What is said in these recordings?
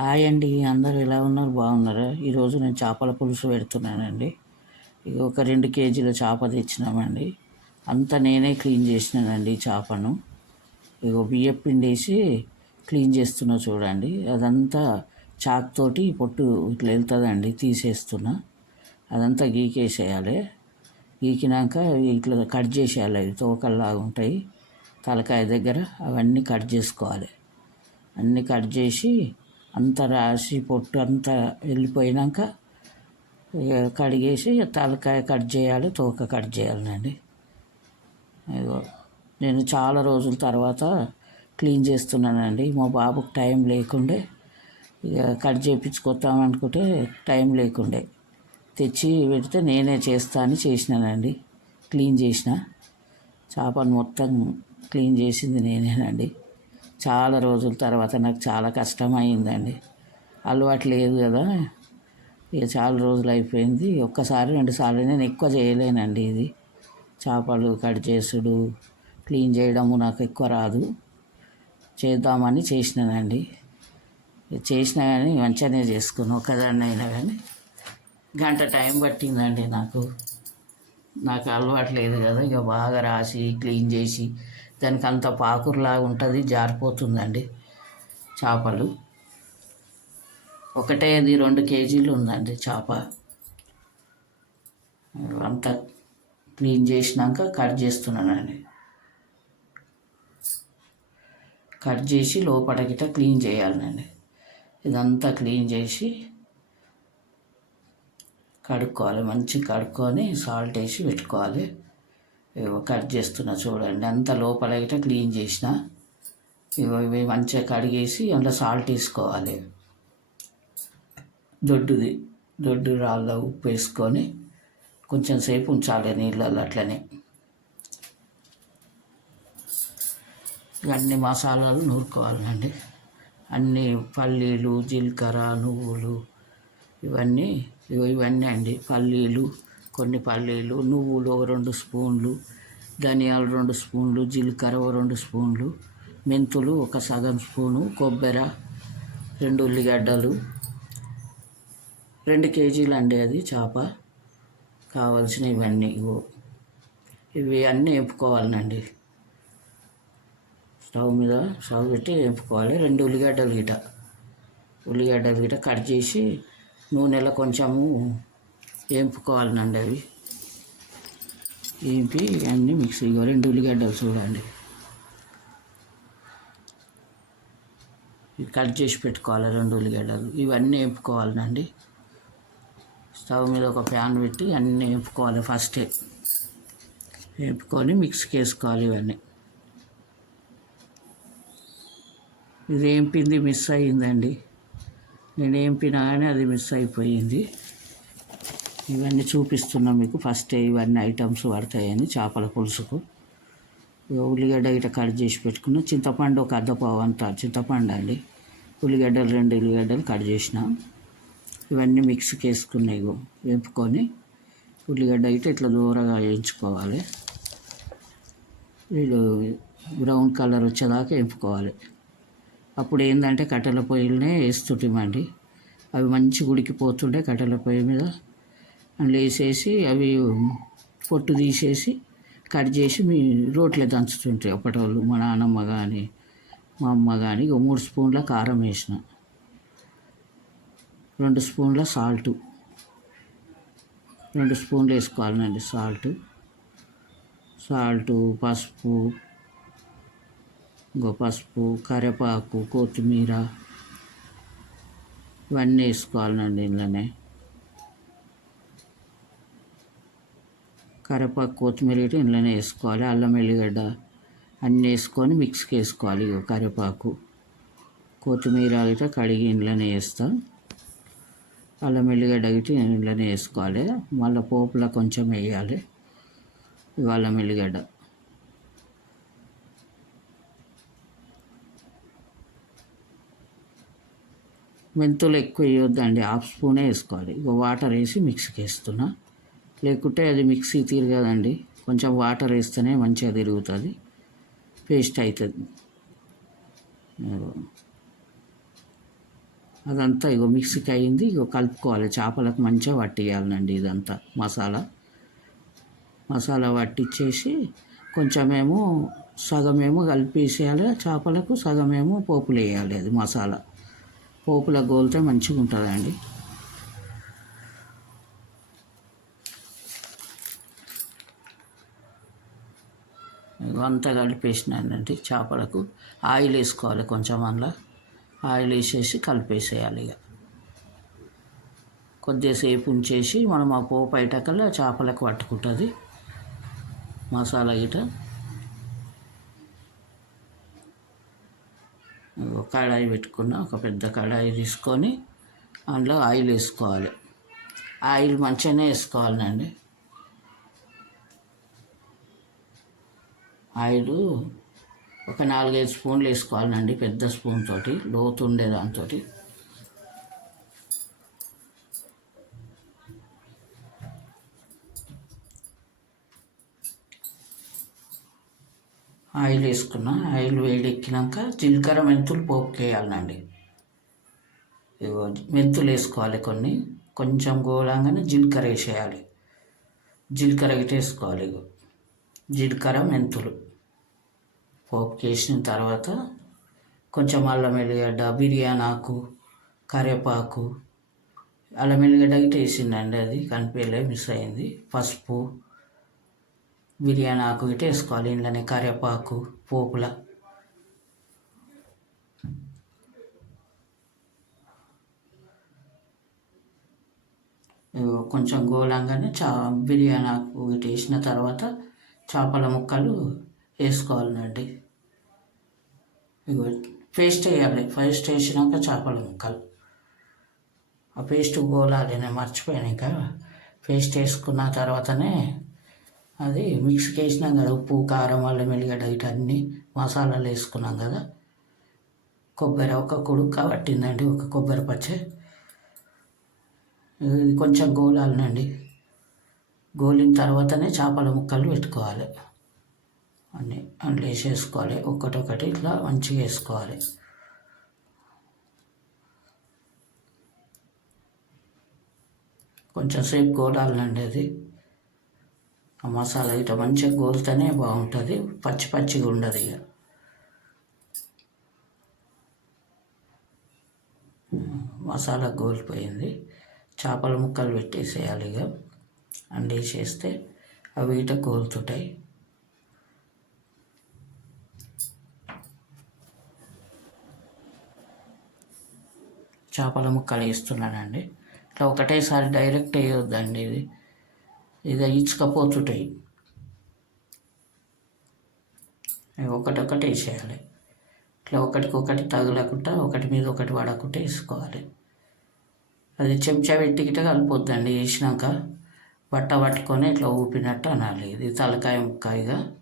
Hi అండి అందరు ఎలా ఉన్నారు? బాగున్నారా? ఈరోజు నేను చేపల పులుసు పెడుతున్నానండి. ఇక ఒక రెండు కేజీల చేప తెచ్చినామండి. అంతా నేనే క్లీన్ చేసినానండి ఈ చేపను. ఇగో బియ్యం పిండి వేసి క్లీన్ చేస్తున్నా చూడండి. అదంతా చాక్తోటి పొట్టు ఇట్లా వెళ్తుందండి తీసేస్తున్నా. అదంతా గీకేసేయాలి. గీకినాక ఇట్లా కట్ చేసేయాలి అవి తోకల్లాగా ఉంటాయి. తలకాయ దగ్గర అవన్నీ కట్ చేసుకోవాలి. అన్నీ కట్ చేసి అంత రాసి పొట్టు అంతా వెళ్ళిపోయినాక ఇక కడిగేసి తలకాయ కట్ చేయాలి తోక కట్ చేయాలండి ఇగో నేను చాలా రోజుల తర్వాత క్లీన్ చేస్తున్నానండి. మా బాబుకు టైం లేకుండే ఇక కట్ చేయించుకొద్దాం అనుకుంటే టైం లేకుండే. తెచ్చి పెడితే నేనే చేస్తా అని చేసినానండి. క్లీన్ చేసిన చేపను మొత్తం క్లీన్ చేసింది నేనేనండి. చాలా రోజుల తర్వాత నాకు చాలా కష్టమైందండి. అలవాటు లేదు కదా. ఇక చాలా రోజులు అయిపోయింది. ఒక్కసారి రెండుసార్లు నేను ఎక్కువ చేయలేనండి ఇది. చేపలు కట్ చేసుడు క్లీన్ చేయడము నాకు ఎక్కువ రాదు. చేద్దామని చేసినానండి. చేసినా కానీ మంచిగానే చేసుకుని ఒకదాన్ని అయినా కానీ. గంట టైం పట్టిందండి నాకు. నాకు అలవాటు లేదు కదా. ఇక బాగా రాసి క్లీన్ చేసి దానికి అంత పాకురులాగా ఉంటుంది జారిపోతుందండి చేపలు. ఒకటే అది రెండు కేజీలు ఉందండి చేప. అంతా క్లీన్ చేసినాక కట్ చేస్తున్నానండి. కట్ చేసి లోపల గిట్ట క్లీన్ చేయాలండి ఇదంతా క్లీన్ చేసి కడుక్కోవాలి మంచిగా కడుక్కొని సాల్ట్ వేసి పెట్టుకోవాలి. ఇగో కట్ చేస్తున్నా చూడండి. అంత లోపల క్లీన్ చేసిన. ఇగో ఇవి మంచిగా కడిగేసి అందులో సాల్ట్ వేసుకోవాలి. దొడ్డుది దొడ్డు రాళ్ళ ఉప్పు వేసుకొని కొంచెం సేపు ఉంచాలి నీళ్ళల్లో అట్లనే. అన్ని మసాలాలు నూరుకోవాలండి. అన్ని పల్లీలు జీలకర్ర నువ్వులు ఇవన్నీ ఇవన్నీ అండి. పల్లీలు కొన్ని పల్లీలు నువ్వులు ఒక రెండు స్పూన్లు ధనియాలు రెండు స్పూన్లు జీలకర్ర రెండు స్పూన్లు మెంతులు ఒక సగం స్పూను కొబ్బరి రెండు ఉల్లిగడ్డలు రెండు కేజీలు అండి అది చేప. కావాల్సిన ఇవన్నీ ఇవి అన్నీ వేపుకోవాలండి స్టవ్ మీద స్టవ్ పెట్టి వేపుకోవాలి. రెండు ఉల్లిగడ్డలు గిట ఉల్లిగడ్డలు గిట కట్ చేసి నూనెలో కొంచెము వేపుకోవాలండి అవి. ఏంపి అన్నీ మిక్సీ ఇగో రెండు ఉల్లిగడ్డలు చూడండి. ఇవి కట్ చేసి పెట్టుకోవాలి రెండు ఉల్లిగడ్డలు. ఇవన్నీ వేపుకోవాలండి స్టవ్ మీద ఒక ప్యాన్ పెట్టి అన్నీ వేపుకోవాలి ఫస్టే. వేపుకొని మిక్స్కి వేసుకోవాలి ఇవన్నీ. ఇది ఏంపింది మిస్ అయ్యిందండి. నేను ఏంపినా కానీ అది మిస్ అయిపోయింది. ఇవన్నీ చూపిస్తున్నా మీకు. ఫస్ట్ ఇవన్నీ ఐటమ్స్ పడతాయని చేపల పులుసుకు. ఉల్లిగడ్డ ఇట కట్ చేసి పెట్టుకున్న. చింతపండు ఒక అర్ధపావు అంత చింతపండు అండి. ఉల్లిగడ్డలు రెండు ఉల్లిగడ్డలు కట్ చేసిన. ఇవన్నీ మిక్స్కి వేసుకున్నాయి వేపుకొని ఉల్లిగడ్డ అయితే ఇట్లా దూరగా వేయించుకోవాలి. వీళ్ళు బ్రౌన్ కలర్ వచ్చేదాకా వేపుకోవాలి. అప్పుడు ఏంటంటే కట్టెల పొయ్యిలనే వేస్తుంటామండి. అవి మంచి ఉడికిపోతుండే కట్టెల పొయ్యి మీద అందులో వేసేసి అవి పొట్టు తీసేసి కట్ చేసి మీ రోట్లో దంచుతుంటాయి. అప్పటి వాళ్ళు మా నాన్నమ్మ కానీ మా అమ్మ కానీ మూడు స్పూన్ల కారం వేసిన. రెండు స్పూన్ల సాల్టు. రెండు స్పూన్లు వేసుకోవాలండి సాల్ట్. సాల్టు పసుపు ఇంకో పసుపు కరివేపాకు కొత్తిమీర ఇవన్నీ వేసుకోవాలండి ఇందులోనే. కరివేపాకు కొత్తిమీర ఇటు ఇంట్లోనే వేసుకోవాలి. అల్లం ఎల్లిగడ్డ అన్నీ వేసుకొని మిక్స్కి వేసుకోవాలి కరివేపాకు. కొత్తిమీర అయితే కడిగి ఇంట్లోనే వేస్తాం. అల్లం ఎల్లిగడ్డ గిట్టి ఇంట్లోనే వేసుకోవాలి. మళ్ళీ పోపులో కొంచెం వేయాలి. అల్లం ఎల్లిగడ్డ. మెంతులు ఎక్కువ వేయొద్దండి. హాఫ్ స్పూనే వేసుకోవాలి. ఇక వాటర్ వేసి మిక్స్కి వేస్తున్నా. లేకుంటే అది మిక్సీ తిరగదండి. కొంచెం వాటర్ వేస్తేనే మంచిగా తిరుగుతుంది. పేస్ట్ అవుతుంది అదంతా ఇగో మిక్సీకి అయింది. ఇగో కలుపుకోవాలి. చేపలకు మంచిగా పట్టియాలండి ఇదంతా మసాలా. మసాలా పట్టించేసి కొంచెమేమో సగమేమో కలిపేసేయాలి. చేపలకు సగమేమో పోపులు వేయాలి అది మసాలా. పోపులో గోలితే మంచిగా ఉంటుందండి అంతా కలిపేసినానండి చేపలకు. ఆయిల్ వేసుకోవాలి కొంచెం అందులో. ఆయిల్ వేసేసి కలిపేసేయాలి ఇక. కొద్దిసేపు ఉంచేసి మనం ఆ పోపు అయ్యేటకల్లా చేపలకు పట్టుకుంటుంది మసాలా గిట కడాయి పెట్టుకున్న ఒక పెద్ద కడాయి తీసుకొని అందులో ఆయిల్ వేసుకోవాలి. ఆయిల్ మంచిగానే వేసుకోవాలండి. ఆయిల్ ఒక నాలుగైదు స్పూన్లు వేసుకోవాలండి పెద్ద స్పూన్ తోటి లోతు ఉండే దాంతో ఆయిల్ వేసుకున్న ఆయిల్ వేడెక్కినాక జీలకర్ర మెంతులు పోపుకేయాలండి ఇగో మెంతులు వేసుకోవాలి కొన్ని కొంచెం గోళంగానే జీలకర్ర వేసేయాలి. జీలకర్ర గిట్ట వేసుకోవాలి ఇగో. జీలకర్ర మెంతులు. పోపు వేసిన తర్వాత కొంచెం అల్లం ఎల్లిగడ్డ బిర్యానీ ఆకు కరివేపాకు అల్లం ఎల్లిగడ్డ వేసిందండి అది కనిపించలే మిస్ అయింది. పసుపు బిర్యానీ ఆకు గిట్ట వేసుకోవాలి ఇంట్లోనే కరివేపాకు పోపుల. కొంచెం గోళంగానే చా బిర్యానీ ఆకు గిట్ట వేసిన తర్వాత చేపల ముక్కలు వేసుకోవాలండి. ఇగో పేస్ట్ వేయాలి. పేస్ట్ వేసినాక చేపల ముక్కలు. ఆ పేస్ట్ గోలాలి నేను మర్చిపోయాను ఇంకా. పేస్ట్ వేసుకున్న తర్వాతనే అది మిక్స్కి వేసినాం కదా ఉప్పు కారం అల్లం వెల్లిగడ్డ ఇటన్నీ మసాలాలు వేసుకున్నాం కదా. కొబ్బరి ఒక కుడుక పట్టిందండి ఒక కొబ్బరి పచ్చే. కొంచెం గోలాలనండి. గోలిన తర్వాతనే చేపల ముక్కలు పెట్టుకోవాలి. అన్నీ అందులో వేసేసుకోవాలి. ఒక్కటొక్కటి ఇట్లా మంచిగా వేసుకోవాలి. కొంచెం సేపు గోడాలండి అది. ఆ మసాలా ఇట్లా మంచిగా గోలితేనే బాగుంటుంది. పచ్చి పచ్చిగా ఉండదు ఇక. మసాలా గోలిపోయింది. చేపల ముక్కలు పెట్టేసేయాలి ఇక. అండేసేస్తే అవి ఇట గోలుతుంటాయి. చేపల ముక్కలు వేస్తున్నానండి. ఇట్లా ఒకటేసారి డైరెక్ట్ వేయొద్దండి ఇది. ఇది ఇచ్చుకపోతుంటాయి. ఒకటొకటి వేసేయాలి. ఇట్లా ఒకటికొకటి తగలకుండా ఒకటి మీద ఒకటి పడకుండా వేసుకోవాలి. అది చెంచా పెట్టి గిట్ట కలిపొద్దండి వేసినాక. బట్ట పట్టుకొని ఇట్లా ఊపినట్టు అనాలి. ఇది తలకాయ ముక్కాయగా.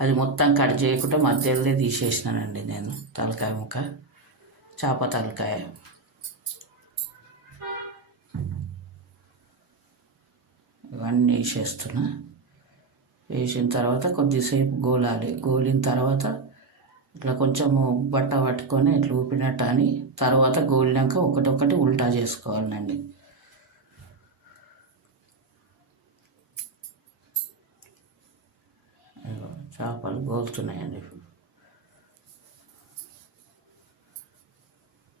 అది మొత్తం కట్ చేయకుండా మధ్యలోనే తీసేసినానండి నేను తలకాయ ముక్క. చేప తలకాయ. ఇవన్నీ వేసేస్తున్నా. వేసిన తర్వాత కొద్దిసేపు గోలాలి. గోలిన తర్వాత ఇట్లా కొంచెం బట్ట పట్టుకొని ఇట్లా ఊపినట్టు అని తర్వాత గోలినాక ఒకటొకటి ఉల్టా చేసుకోవాలండి. చేపలు గోలుతున్నాయండి.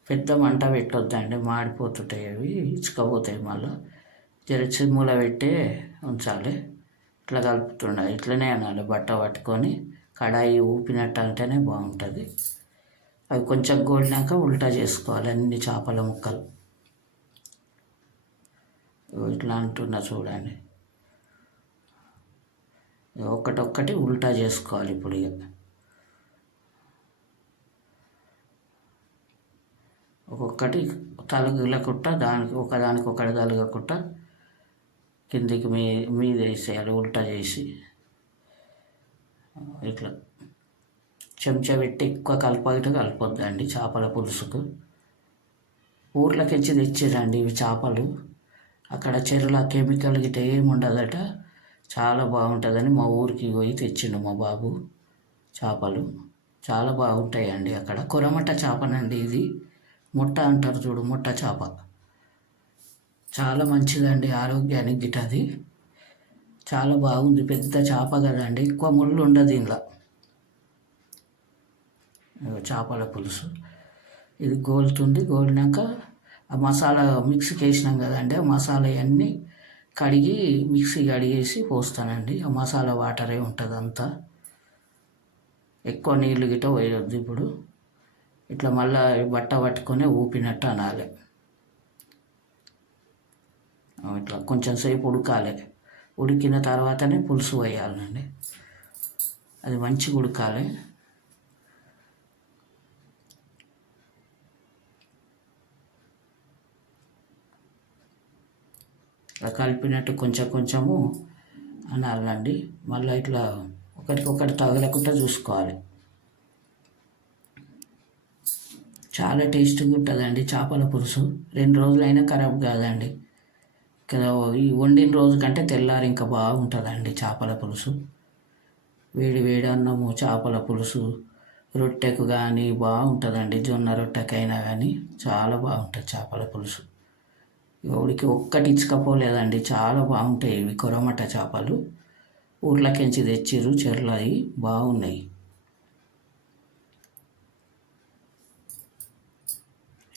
పెద్ద మంట పెట్టొద్దండి. మాడిపోతుంటాయి అవి ఇచ్చుకపోతాయి మళ్ళీ. తెరిచి మూల పెట్టే ఉంచాలి. ఇట్లా కలుపుతుండాలి. ఇట్లనే అనాలి. బట్ట పట్టుకొని కడాయి ఊపినట్టు అంటేనే బాగుంటుంది. అవి కొంచెం గోలినాక ఉల్టా చేసుకోవాలి. అన్ని చేపల ముక్కలు. ఇట్లా అంటున్నా చూడండి. ఒకటొక్కటి ఉల్టా చేసుకోవాలి ఇప్పుడు ఇక ఒక్కొక్కటి తలగలకుండా దానికి ఒకదానికి ఒకటి తలగకుండా కిందికి మీ మీద వేసేయాలి ఉల్టా చేసి. ఇట్లా. చెంచా పెట్టి ఎక్కువ కలపగిట కలపొద్దండి చేపల పులుసుకు. ఊర్లకించి తెచ్చిరండి ఇవి చేపలు. అక్కడ చెరువుల కెమికల్ గిట్ట ఏమి ఉండదట చాలా బాగుంటుందని మా ఊరికి పోయి తెచ్చిండు మా బాబు చేపలు. చాలా బాగుంటాయండి అక్కడ. కొరమట్ట చేపనండి ఇది. ముట్ట అంటారు చూడు ముట్ట చేప. చాలా మంచిదండి ఆరోగ్యానికి గిట అది. చాలా బాగుంది పెద్ద చేప కదండి ఎక్కువ ముళ్ళు ఉండదు ఇంట్లో. చేపల పులుసు. ఇది గోలుతుంది గోలినాక ఆ మసాలా మిక్సీకి వేసినాం కదండి ఆ మసాలా అన్నీ కడిగి మిక్సీ కడిగేసి పోస్తానండి. ఆ మసాలా వాటరే ఉంటుంది అంతా. ఎక్కువ నీళ్ళు గిట్ట పోయొద్దు ఇప్పుడు. ఇట్లా మళ్ళీ బట్ట పట్టుకొని ఊపినట్టు అనాలి. ఇట్లా కొంచెం సేపు ఉడకాలి. ఉడికిన తర్వాతనే పులుసు వేయాలండి. అది మంచిగా ఉడకాలి. ఇట్లా కలిపినట్టు కొంచెం కొంచెము అనాలండి. మళ్ళీ ఇట్లా ఒకరికొకటి తగలకుండా చూసుకోవాలి. చాలా టేస్ట్గా ఉంటుందండి చేపల పులుసు. రెండు రోజులైనా ఖరాబ్ కాదండి. ఈ వండిన రోజు కంటే తెల్లారి ఇంకా బాగుంటుందండి చేపల పులుసు. వేడి వేడి అన్నము చేపల పులుసు. రొట్టెకు కానీ బాగుంటుందండి జొన్న రొట్టెకైనా కానీ చాలా బాగుంటుంది చేపల పులుసు. ఎవడికి ఒక్కటి ఇచ్చకపోలేదండి చాలా బాగుంటాయి ఇవి కొరమట చేపలు. ఊర్లకెంచి తెచ్చిర్రు చెర్లవి బాగున్నాయి.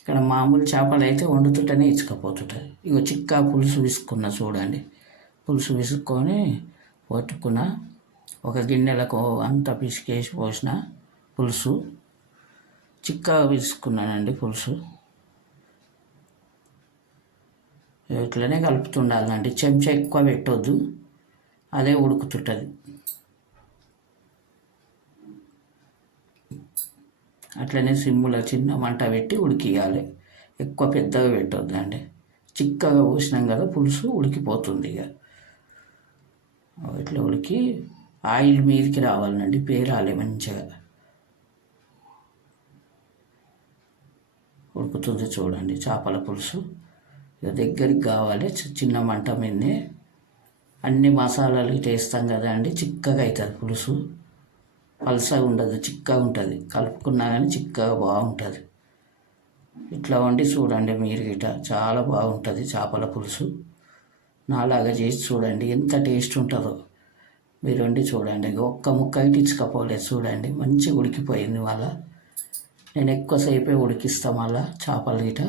ఇక్కడ మామూలు చేపలు అయితే వండుతుంటేనే ఇచ్చుకపోతుంటాయి ఇగో చిక్క పులుసు విసుక్కున్న చూడండి. పులుసు విసుక్కొని పట్టుకున్న ఒక గిన్నెలకు అంత పిసికేసి పోసిన పులుసు. చిక్క విసుక్కున్నానండి పులుసు. ఇట్లనే కలుపుతుండాలండి. చెంచా ఎక్కువ పెట్టొద్దు. అదే ఉడుకుతుంటుంది. అట్లనే సిమ్ములో చిన్న మంట పెట్టి ఉడికియాలి. ఎక్కువ పెద్దగా పెట్టొద్దండి. చిక్కగా పోసినాం కదా పులుసు ఉడికిపోతుంది ఇక. ఇట్లా ఉడికి ఆయిల్ మీదకి రావాలండి పేరాలి మంచిగా. ఉడుకుతుంది చూడండి చేపల పులుసు. ఇక దగ్గరికి కావాలి చిన్న మంట మీదనే. అన్ని మసాలాలు టేస్తాం వేస్తాం కదా అండి చిక్కగా అవుతుంది పులుసు. పలసగా ఉండదు చిక్కగా ఉంటుంది. కలుపుకున్నా కానీ చిక్కగా బాగుంటుంది. ఇట్లా వండి చూడండి మీరు గిట చాలా బాగుంటుంది చేపల పులుసు. నాలాగా చేసి చూడండి ఎంత టేస్ట్ ఉంటుందో. మీరు వండి చూడండి ఒక్క ముక్క ఇటు చూడండి. మంచిగా ఉడికిపోయింది మళ్ళా. నేను ఎక్కువసేపే ఉడికిస్తా మళ్ళా చేపలు గిట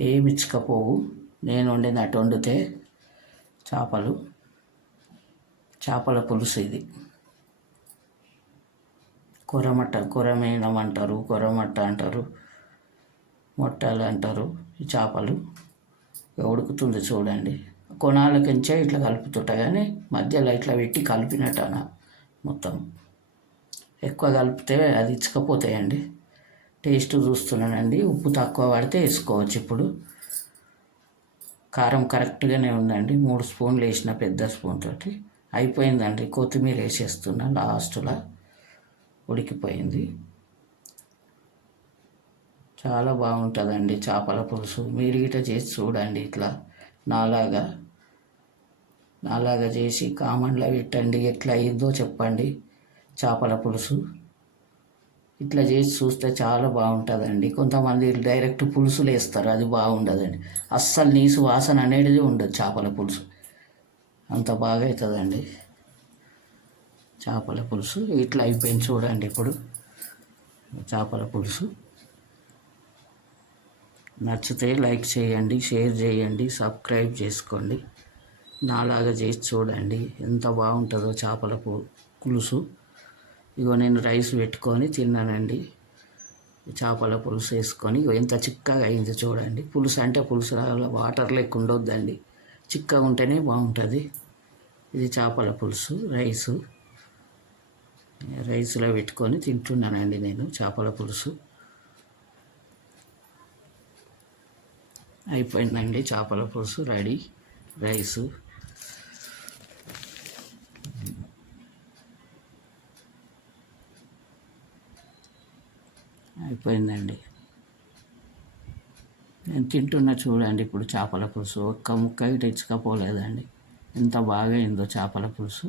ఏమి ఇచ్చకపోవు. నేను వండినట్టు వండితే చేపలు. చేపల పులుసు ఇది. కొరమట్ట కొరమేనం అంటారు కొరమట్ట అంటారు మొట్టలు అంటారు ఈ చేపలు ఉడుకుతుంది చూడండి. కొనాలకించే ఇట్లా కలుపుతుంటా కానీ మధ్యలో ఇట్లా పెట్టి కలిపినట్టన మొత్తం. ఎక్కువ కలిపితే అది ఇచ్చకపోతాయండి. టేస్ట్ చూస్తున్నానండి. ఉప్పు తక్కువ పడితే వేసుకోవచ్చు ఇప్పుడు. కారం కరెక్ట్గానే ఉందండి. మూడు స్పూన్లు వేసిన పెద్ద స్పూన్ తోటి. అయిపోయిందండి. కొత్తిమీర వేసేస్తున్నా లాస్ట్లో. ఉడికిపోయింది. చాలా బాగుంటుందండి చేపల పులుసు. మీరు గిట చేసి చూడండి ఇట్లా నాలాగా. నాలాగా చేసి కామన్లో పెట్టండి ఎట్లా అయిందో చెప్పండి చేపల పులుసు. ఇట్లా చేసి చూస్తే చాలా బాగుంటుందండి. కొంతమంది డైరెక్ట్ పులుసులు వేస్తారు అది బాగుండదండి. అస్సలు నీసు వాసన అనేది ఉండదు చేపల పులుసు. అంత బాగా అవుతుందండి చేపల పులుసు ఇట్లా అయిపోయింది చూడండి ఇప్పుడు. చేపల పులుసు. నచ్చితే లైక్ చేయండి షేర్ చేయండి సబ్స్క్రైబ్ చేసుకోండి. నాలాగా చేసి చూడండి ఎంత బాగుంటుందో చేపల పులుసు. ఇగో నేను రైస్ పెట్టుకొని తిన్నానండి. చేపల పులుసు వేసుకొని ఇగో ఎంత చిక్కగా అయింది చూడండి. పులుసు అంటే పులుసు వాటర్ లెక్క ఉండొద్దండి. చిక్కగా ఉంటేనే బాగుంటుంది. ఇది చేపల పులుసు రైసు. రైస్లో పెట్టుకొని తింటున్నానండి నేను చేపల పులుసు. అయిపోయిందండి చేపల పులుసు రెడీ రైసు. అయిపోయిందండి. నేను తింటున్నా చూడండి ఇప్పుడు చేపల పులుసు. ఒక్క ముక్క ఇటు ఇచ్చుకపోలేదండి. ఎంత బాగా అయిందో చేపల పులుసు.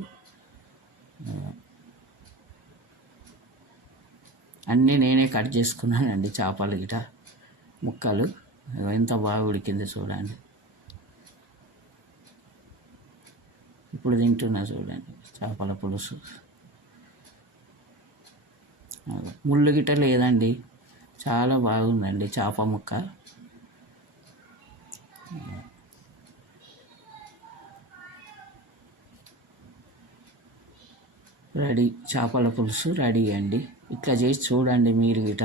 అన్నీ నేనే కట్ చేసుకున్నానండి చేపలు గిట. ముక్కలు. ఎంత బాగా ఉడికింది చూడండి. ఇప్పుడు తింటున్నా చూడండి చేపల పులుసు. ముళ్ళు గిట లేదండి. చాలా బాగుందండి చేప ముక్క. రెడీ చేపల పులుసు రెడీ అండి. ఇట్లా చేసి చూడండి మీరు గిట